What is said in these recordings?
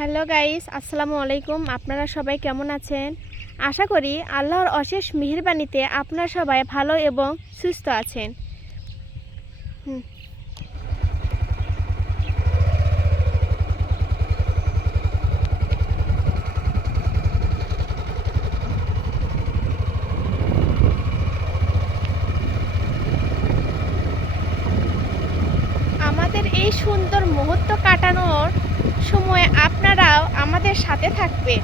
Hello guys, আসসালামু আলাইকুম। আপনারা সবাই কেমন আছেন? আশা করি আল্লাহর অশেষ মেহেরবানিতে আপনারা সবাই ভালো এবং সুস্থ আছেন। আমাদের এই সুন্দর মুহূর্ত কাটানোর আমাদের সাথে থাকবেন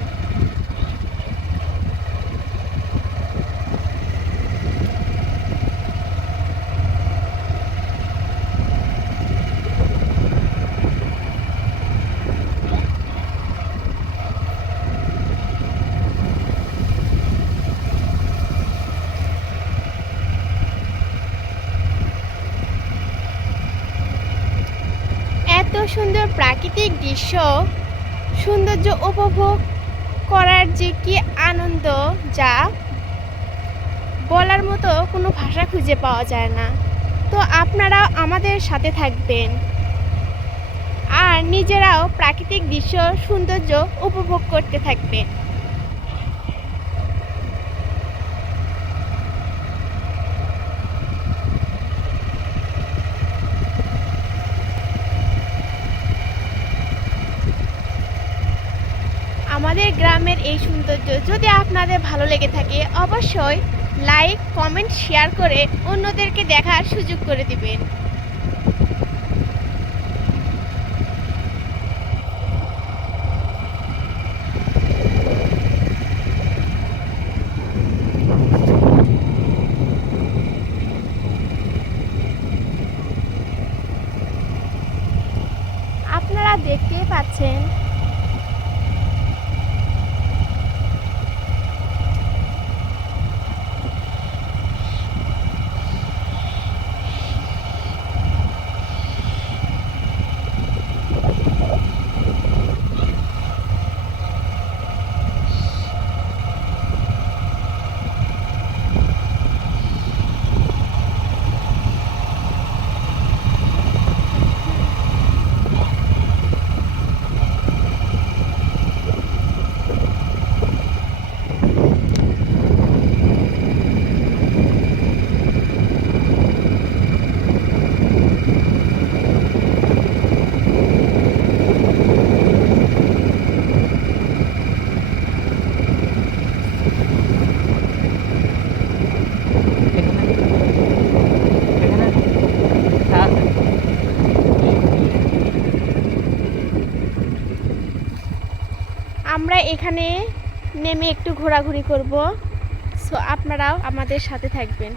এত সুন্দর প্রাকৃতিক দৃশ্য সৌন্দর্য উপভোগ করার যে কি আনন্দ, যা বলার মতো কোনো ভাষা খুঁজে পাওয়া যায় না। তো আপনারাও আমাদের সাথে থাকবেন। আর নিজেরাও প্রাকৃতিক দৃশ্য সৌন্দর্য উপভোগ করতে থাকবেন। আমাদের গ্রামের এই সৌন্দর্য যদি আপনাদের ভালো লেগে থাকে, অবশ্যই লাইক কমেন্ট শেয়ার করে অন্যদেরকে দেখার সুযোগ করে দিবেন। আপনারা দেখতেই পাচ্ছেন আমরা এখানে নেমে একটু ঘোরাঘুরি করব। সো আপনারাও আমাদের সাথে থাকবেন।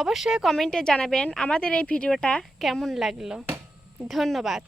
অবশ্যই কমেন্টে জানাবেন আমাদের এই ভিডিওটা কেমন লাগল। ধন্যবাদ।